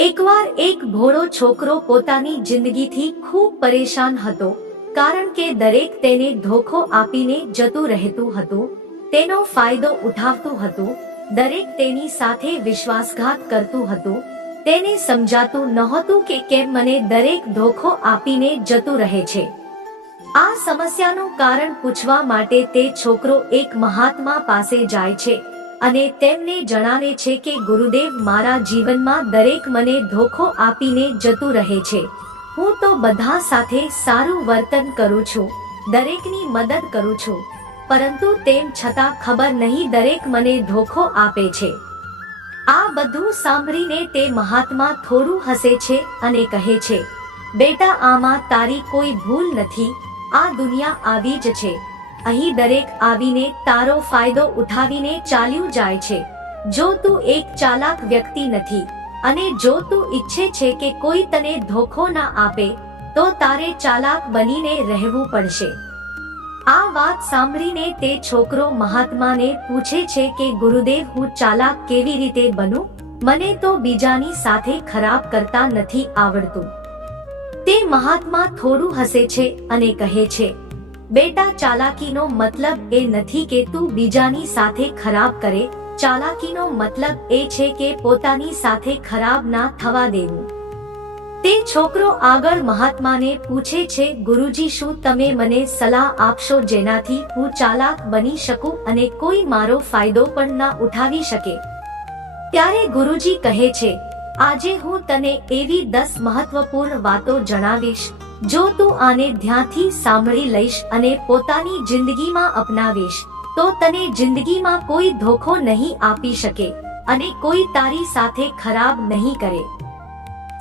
એકવાર એક ભોળો છોકરો પોતાની જિંદગીથી ખૂબ પરેશાન હતો, કારણ કે દરેક તેને ધોખો આપીને જતું રહેતું હતું, તેનો ફાયદો ઉઠાવતું હતું, દરેક તેની સાથે વિશ્વાસઘાત કરતું હતું. તેને સમજાતું નહોતું કે કેમ મને દરેક ધોખો આપીને જતું રહે છે. આ સમસ્યાનું કારણ પૂછવા માટે તે છોકરો એક મહાત્મા પાસે જાય છે અને તેમને જણાવે છે કે ગુરુદેવ, મારા જીવનમાં દરેક મને ધોખો આપીને જતું રહે છે. હું તો બધા સાથે સારું વર્તન કરું છું, દરેકની મદદ કરું છું, પરંતુ તેમ છતાં ખબર નહીં દરેક મને ધોખો આપે છે. આ બધું સાંભળીને તે મહાત્મા થોડું હસે છે અને કહે છે, બેટા, આમાં તારી કોઈ ભૂલ નથી. આ દુનિયા આવી જ છે. અહીં દરેક આવીને તારો ફાયદો ઉઠાવીને ચાલ્યું જાય છે. જો તું એક ચાલાક વ્યક્તિ નથી અને જો તું ઈચ્છે છે કે કોઈ તને ધોખો ના આપે, તો તારે ચાલાક બનીને રહેવું પડશે. આ વાત સાંભળીને તે છોકરો મહાત્માને પૂછે છે કે ગુરુદેવ, હું ચાલાક કેવી રીતે બનું? મને તો બીજાની સાથે ખરાબ કરતા નથી આવડતું. તે મહાત્મા થોડું હસે છે અને કહે છે, બેટા, ચાલાકીનો મતલબ એ નથી કે તું બીજાની સાથે ખરાબ કરે. ચાલાકીનો મતલબ એ છે કે પોતાની સાથે ખરાબ ના થવા દેવું. તે છોકરો આગળ મહાત્માને પૂછે છે, ગુરુજી, શું તમે મને સલાહ આપશો જેનાથી હું ચાલાક બની શકું અને કોઈ મારો ફાયદો પણ ના ઉઠાવી શકે? ત્યારે ગુરુજી કહે છે, આજે હું તને એવી 10 મહત્વપૂર્ણ વાતો જણાવીશ. જો તું આને ધ્યાનથી સાંભળી લઈશ અને પોતાની જિંદગીમાં અપનાવીશ, તો તને જિંદગીમાં કોઈ ધોખો નહીં આપી શકે અને કોઈ તારી સાથે ખરાબ નહીં કરે.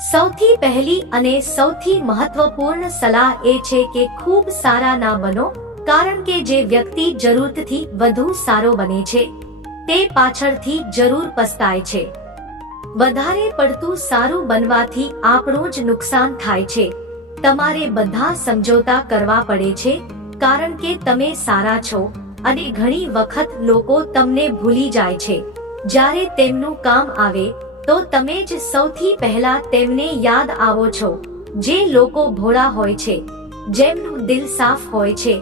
સૌથી પહેલી અને સૌથી મહત્વપૂર્ણ સલાહ એ છે કે ખૂબ સારા ના બનો, કારણ કે જે વ્યક્તિ જરૂરથી વધુ સારો બને છે, તે પાછળથી જરૂર પસ્તાય છે. વધારે પડતું સારું બનવાથી આપણું જ નુકસાન થાય છે. તમારે બધા સમજોતા કરવા પડે છે, કારણ કે તમે સારા છો અને ઘણી વખત લોકો તમને ભૂલી જાય છે. જ્યારે તેમનું કામ આવે તો તમે જ સૌથી પહેલા તેમને યાદ આવો છો. જે લોકો ભોળા હોય છે, જેમનું દિલ સાફ હોય છે,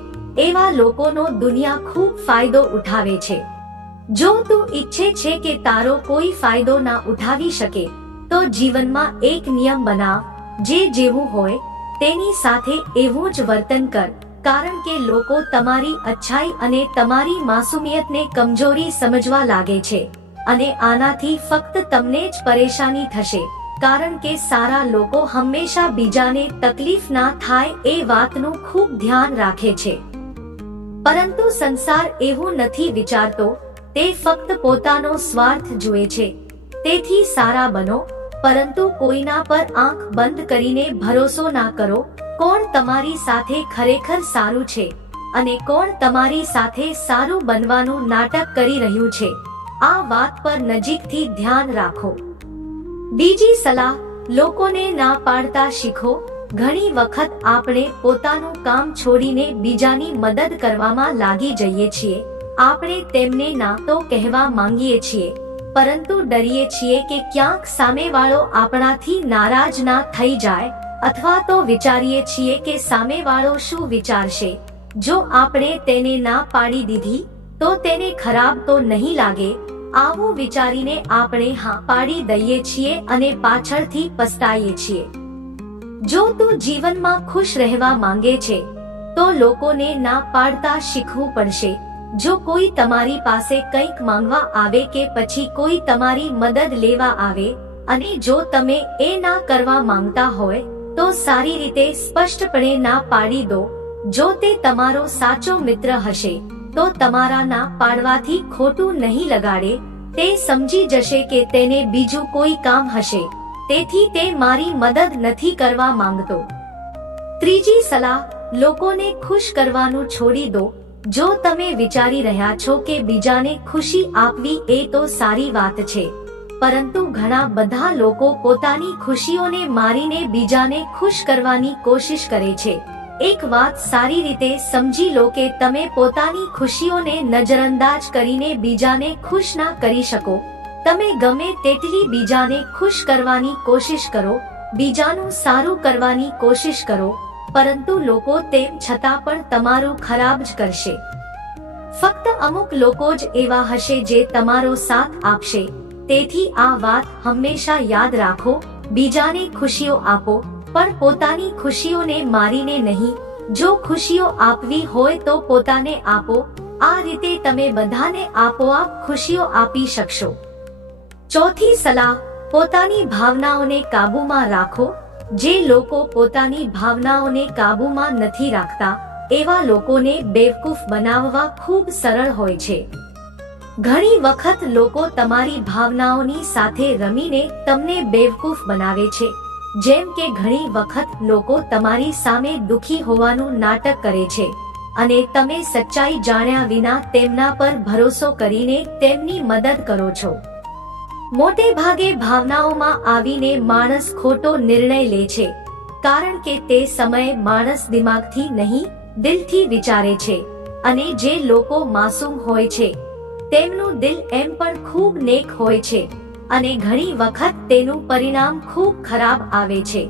એવા લોકોનો દુનિયા ખૂબ ફાયદો ઉઠાવે છે. જો તું ઈચ્છે છે કે તારો કોઈ ફાયદો ના ઉઠાવી શકે, તો જીવનમાં એક નિયમ બનાવ, જે જેવું હોય તેની સાથે એવું જ વર્તન કર, કારણ કે લોકો તમારી અચ્છાઈ અને તમારી માસુમિયતને કમજોરી સમજવા લાગે છે અને આનાથી ફક્ત તમને જ પરેશાની થશે, કારણ કે સારા લોકો હંમેશા બીજાને તકલીફ ના થાય એ વાતનું ખૂબ ધ્યાન રાખે છે. પરંતુ સંસાર એવું નથી વિચારતો. તે ફક્ત પોતાનો સ્વાર્થ જુએ છે. તેથી સારા બનો, પરંતુ કોઈના પર આંખ બંધ કરીને ભરોસો ના કરો. કોણ તમારી સાથે ખરેખર સારું છે અને કોણ તમારી સાથે સારું બનવાનું નાટક કરી રહ્યું છે, આ વાત પર નજીકથી ધ્યાન રાખો. બીજી સલાહ, લોકોને ના પાડતા શીખો. ઘણી વખત આપણે પોતાનું કામ છોડીને બીજાની મદદ કરવામાં લાગી જઈએ છીએ. આપણે તેમને ના તો કહેવા માંગીએ છીએ, પરંતુ ડરીએ છીએ કે ક્યાંક સામેવાળો આપણાથી નારાજ ના થઈ જાય, અથવા તો વિચારીએ છીએ કે સામેવાળો શું વિચારશે. જો આપણે તેને ના પાડી દીધી તો તેને ખરાબ તો નહીં લાગે. આવું વિચારીને આપણે હા પાડી દઈએ છીએ અને પાછળથી પસ્તાઈએ છીએ. જો તું જીવનમાં ખુશ રહેવા માંગે છે, તો લોકોને ના પાડતા શીખવું પડશે. જો કોઈ તમારી પાસે કંઈક માંગવા આવે કે પછી કોઈ તમારી મદદ લેવા આવે અને જો તમે એ ના કરવા માંગતા હોય, તો સારી રીતે સ્પષ્ટપણે ના પાડી દો. જો તે તમારો સાચો મિત્ર હશે, તો તમારા ના પાડવાથી ખોટું નહીં લગાડે. તે સમજી જશે કે તેને બીજું કોઈ કામ હશે, તેથી તે મારી મદદ નથી કરવા માંગતો. ત્રીજી સલાહ, લોકોને ખુશ કરવાનું છોડી દો. જો તમે વિચારી રહ્યા છો કે બીજાને ખુશી આપવી એ તો સારી વાત છે, પરંતુ ઘણા બધા લોકો પોતાની ખુશીઓને મારીને બીજાને ખુશ કરવાની કોશિશ કરે છે. એક વાત સારી રીતે સમજી લો કે તમે પોતાની ખુશીઓને નજરઅંદાજ કરીને બીજાને ખુશ ના કરી શકો. તમે ગમે તેટલી બીજાને ખુશ કરવાની કોશિશ કરો, બીજાનું સારું કરવાની કોશિશ કરો, પરંતુ લોકો તેમ છતાં પણ તમારું ખરાબ જ કરશે. ફક્ત અમુક લોકો જ એવા હશે જે તમારો સાથ આપશે. તેથી આ વાત હંમેશા યાદ રાખો, બીજાને ખુશીઓ આપો, પણ પોતાની ખુશીઓને મારીને નહીં. જો ખુશીઓ આપવી હોય તો પોતાને આપો. આ રીતે તમે બધાને આપોઆપ ખુશીઓ આપી શકશો. ચોથી સલાહ, પોતાની ભાવનાઓને કાબૂમાં રાખો. જે લોકો પોતાની ભાવનાઓને કાબૂમાં નથી રાખતા, એવા લોકોને બેવકૂફ બનાવવા ખૂબ સરળ હોય છે. ઘણી વખત લોકો તમારી ભાવનાઓની સાથે રમીને તમને બેવકૂફ બનાવે છે. જેમ કે ઘણી વખત લોકો તમારી સામે દુખી હોવાનું નાટક કરે છે અને તમે સચ્ચાઈ જાણ્યા વિના તેમના પર ભરોસો કરીને તેમની મદદ કરો છો. મોટે ભાગે ભાવનાઓમાં આવીને માણસ ખોટો નિર્ણય લે છે, કારણ કે તે સમયે માણસ દિમાગથી નહીં, દિલથી વિચારે છે. અને જે લોકો માસૂમ હોય છે, તેમનું દિલ એમ પણ ખૂબ નેક હોય છે અને ઘણી વખત તેનું પરિણામ ખૂબ ખરાબ આવે છે,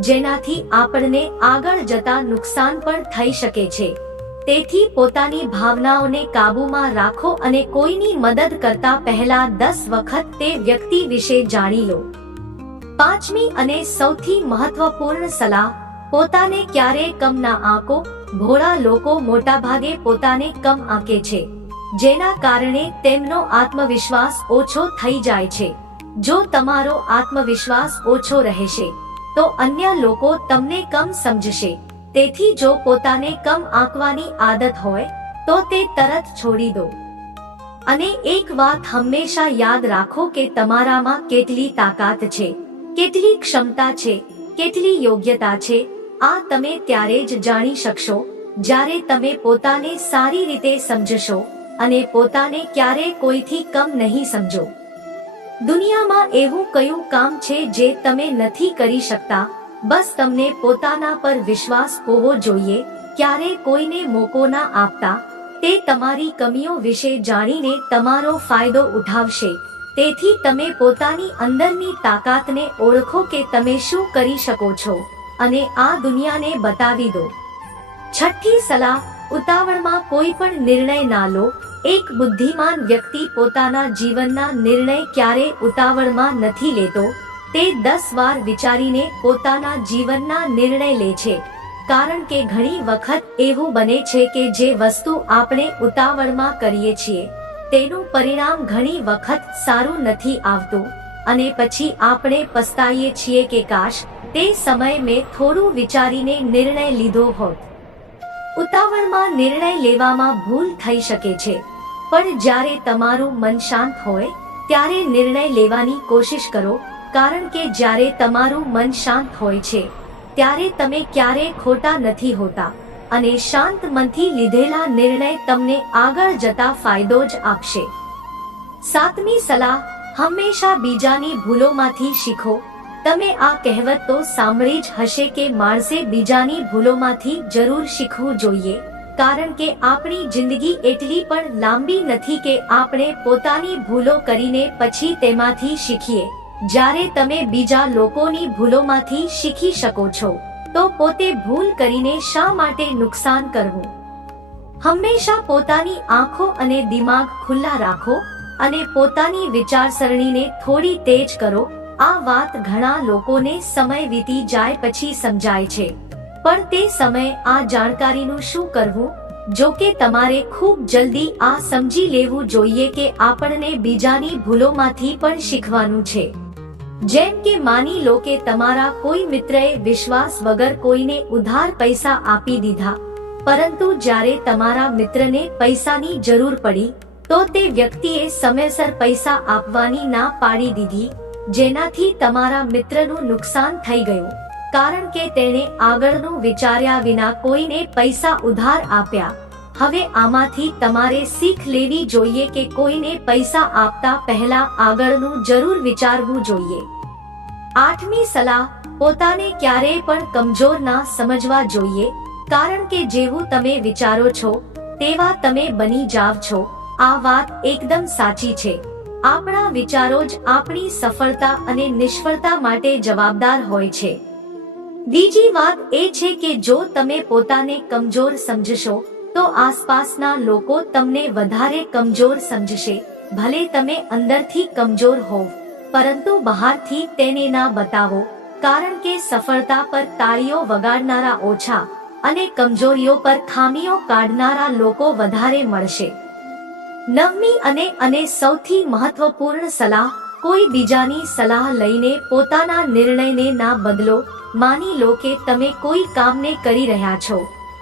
જેનાથી આપણને આગળ જતા નુકસાન પણ થઈ શકે છે. તેથી પોતાની ભાવનાઓને કાબૂમાં રાખો અને કોઈની મદદ કરતા પહેલા 10 વખત તે વ્યક્તિ વિશે જાણી લો. પાંચમી અને સૌથી મહત્વપૂર્ણ સલાહ, પોતાને ક્યારેય કમ ના આંકો. ભોળા લોકો મોટાભાગે પોતાને કમ આંકે છે, જેના કારણે તેમનો આત્મવિશ્વાસ ઓછો થઈ જાય છે. જો તમારો આત્મવિશ્વાસ ઓછો રહેશે તો અન્ય લોકો તમને કમ સમજશે. તેથી જો પોતાને કમ આંકવાની આદત હોય તો તે તરત છોડી દો. અને એક વાત હંમેશા યાદ રાખો કે તમારામાં કેટલી તાકાત છે, કેટલી ક્ષમતા છે, કેટલી યોગ્યતા છે. આ તમે ત્યારે જ જાણી શકશો જ્યારે તમે પોતાને સારી રીતે સમજશો અને પોતાને ક્યારેય કોઈથી કમ નહીં સમજો. દુનિયામાં એવું કયું કામ છે જે તમે નથી કરી શકતા? બસ તમને પોતાના પર વિશ્વાસ હોવો જોઈએ. ક્યારે કોઈને મોકો ના આપતા. તે તમારી કમીઓ વિશે જાણીને તમારો ફાયદો ઉઠાવશે. તેથી તમે પોતાની અંદરની તાકાતને ઓળખો કે તમે શું કરી શકો છો અને આ દુનિયાને બતાવી દો. છઠ્ઠી સલાહ, ઉતાવળમાં કોઈ પણ નિર્ણય ના લો. એક બુદ્ધિમાન વ્યક્તિ પોતાના જીવનના નિર્ણય ક્યારેય ઉતાવળમાં નથી લેતો. તે 10 વાર વિચારીને પોતાના જીવનના નિર્ણય લે છે, કારણ કે ઘણી વખત એવું બને છે કે જે વસ્તુ આપણે ઉતાવળમાં કરીએ છીએ તેનું પરિણામ ઘણી વખત સારું નથી આવતું અને પછી આપણે પસ્તાઈએ છીએ કે કાશ તે સમયે મેં થોડું વિચારીને નિર્ણય લીધો હોત. ઉતાવળમાં નિર્ણય લેવામાં ભૂલ થઈ શકે છે, પણ જ્યારે તમારું મન શાંત હોય ત્યારે નિર્ણય લેવાની કોશિશ કરો, કારણ કે જ્યારે તમારું મન શાંત હોય છે ત્યારે તમે ક્યારેય ખોટા નથી હોતા અને શાંત મનથી લીધેલા નિર્ણય તમને આગળ જતા ફાયદો જ આપશે. સાતમી સલાહ, હંમેશા બીજાની ભૂલોમાંથી શીખો. તમે આ કહેવત તો સાંભળી જ હશે કે માણસે બીજાની ભૂલોમાંથી જરૂર શીખવું જોઈએ, કારણ કે આપણી જિંદગી એટલી પણ લાંબી નથી કે આપણે પોતાની ભૂલો કરીને પછી તેમાંથી શીખીએ. જ્યારે તમે બીજા લોકોની ભૂલોમાંથી શીખી શકો છો તો પોતે ભૂલ કરીને શા માટે નુકસાન કરવું? હંમેશા પોતાની આંખો અને દિમાગ ખુલ્લા રાખો અને પોતાની વિચારસરણીને થોડી તેજ કરો. આ વાત ઘણા લોકોને સમય વીતી જાય પછી સમજાય છે, પણ તે સમયે આ જાણકારીનું શું કરવું? જો કે તમારે ખૂબ જલ્દી આ સમજી લેવું જોઈએ કે આપણને બીજાની ભૂલોમાંથી પણ શીખવાનું છે. જેમ કે માની લો કે તમારા કોઈ મિત્રએ વિશ્વાસ વગર કોઈને ઉધાર પૈસા આપી દીધા, પરંતુ જ્યારે તમારા મિત્રને પૈસાની જરૂર પડી તો તે વ્યક્તિએ સમયસર પૈસા આપવાની ના પાડી દીધી, જેનાથી તમારા મિત્રનું નુકસાન થઈ ગયું, કારણ કે તેણે આગળનું વિચાર્યા વિના કોઈને પૈસા ઉધાર આપ્યા. હવે આમાંથી તમારે શીખ લેવી જોઈએ કે કોઈને પૈસા આપતા પહેલા આગળનું જરૂર વિચારવું જોઈએ. આઠમી સલાહ, પોતાને ક્યારેય પણ કમજોર ના સમજવા જોઈએ, કારણ કે જેવું તમે વિચારો છો તેવા તમે બની જાવ છો. આ વાત એકદમ સાચી છે. આપણા વિચારો જ આપણી સફળતા અને નિષ્ફળતા માટે જવાબદાર હોય છે. બીજી વાત એ છે કે જો તમે પોતાને કમજોર સમજશો તો આસપાસના લોકો તમને વધારે કમજોર સમજશે. ભલે તમે અંદરથી કમજોર હોવ પરંતુ બહારથી તેને ના બતાવો, કારણ કે સફળતા પર તાળીઓ વગાડનારા ઓછા અને કમજોરીઓ પર ખામીઓ કાઢનારા લોકો વધારે મળશે. 9મી અને સૌથી મહત્વપૂર્ણ સલાહ, કોઈ બીજાની સલાહ લઈને પોતાના નિર્ણયને ના બદલો. માની લો કે તમે કોઈ કામને કરી રહ્યા છો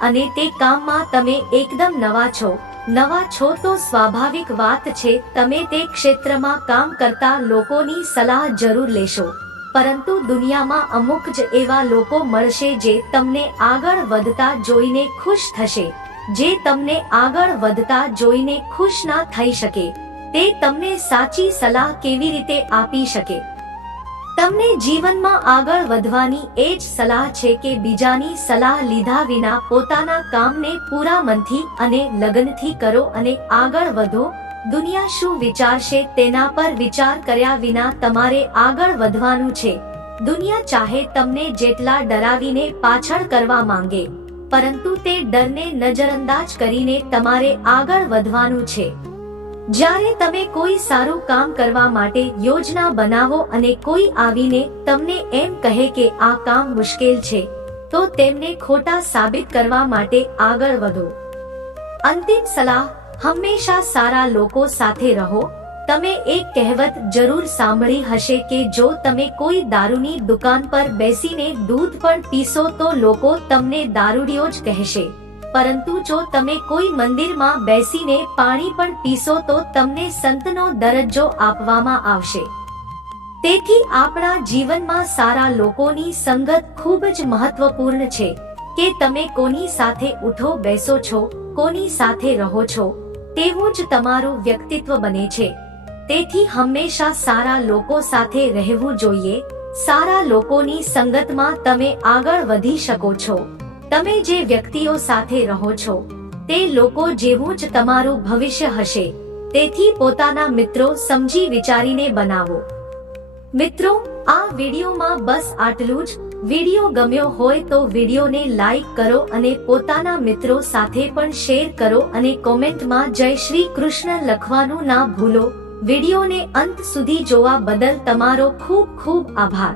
અને તે કામમાં તમે એકદમ નવા છો તો સ્વાભાવિક વાત છે તમે તે ક્ષેત્રમાં કામ કરતા લોકોની સલાહ જરૂર લેશો. પરંતુ દુનિયામાં અમુક જ એવા લોકો મળશે જે તમને આગળ વધતા જોઈને ખુશ થશે. જે તમને આગળ વધતા જોઈને ખુશ ના થઈ શકે તે તમને સાચી સલાહ કેવી રીતે આપી શકે? તમને જીવનમાં આગળ વધવાની એ જ સલાહ છે કે બીજાની સલાહ લીધા વિના પોતાના કામને પૂરા મનથી અને લગનથી કરો અને આગળ વધો. દુનિયા શું વિચારશે તેના પર વિચાર કર્યા વિના તમારે આગળ વધવાનું છે. દુનિયા ચાહે તમને જેટલા ડરાવીને પાછળ કરવા માંગે, પરંતુ તે ડરને નજરઅંદાજ કરીને તમારે આગળ વધવાનું છે. જ્યારે તમે કોઈ સારું કામ કરવા માટે યોજના બનાવો અને કોઈ આવીને તમને એમ કહે કે આ કામ મુશ્કેલ છે, તો તેમને ખોટા સાબિત કરવા માટે આગળ વધો. અંતિમ સલાહ, હંમેશા સારા લોકો સાથે રહો. તમે એક કહેવત જરૂર સાંભળી હશે કે જો તમે કોઈ દારૂની દુકાન પર બેસીને દૂધ પણ પીશો તો લોકો તમને દારૂડિયો જ કહેશે, પરંતુ જો તમે કોઈ મંદિરમાં બેસીને પાણી પણ પીશો તો તમને સંતનો દરજ્જો આપવામાં આવશે. તેથી આપણા જીવનમાં સારા લોકોની સંગત ખૂબ જ મહત્વપૂર્ણ છે કે તમે કોની સાથે ઉઠો બેસો છો, કોની સાથે રહો છો, તેવું જ તમારું વ્યક્તિત્વ બને છે. તેથી હંમેશા સારા લોકો સાથે રહેવું જોઈએ. સારા લોકોની સંગતમાં તમે આગળ વધી શકો છો. તમે જે વ્યક્તિઓ સાથે રહો છો તે લોકો જેવું જ તમારું ભવિષ્ય હશે. તેથી પોતાના મિત્રો સમજી વિચારીને બનાવો. મિત્રો, આ વિડીયોમાં બસ આટલું જ. વિડીયો ગમ્યો હોય તો વિડીયોને લાઈક કરો અને પોતાના મિત્રો સાથે પણ શેર કરો અને કોમેન્ટમાં જય શ્રી કૃષ્ણ લખવાનું ના ભૂલો. વિડીયોને અંત સુધી જોવા બદલ તમારો ખૂબ ખૂબ આભાર.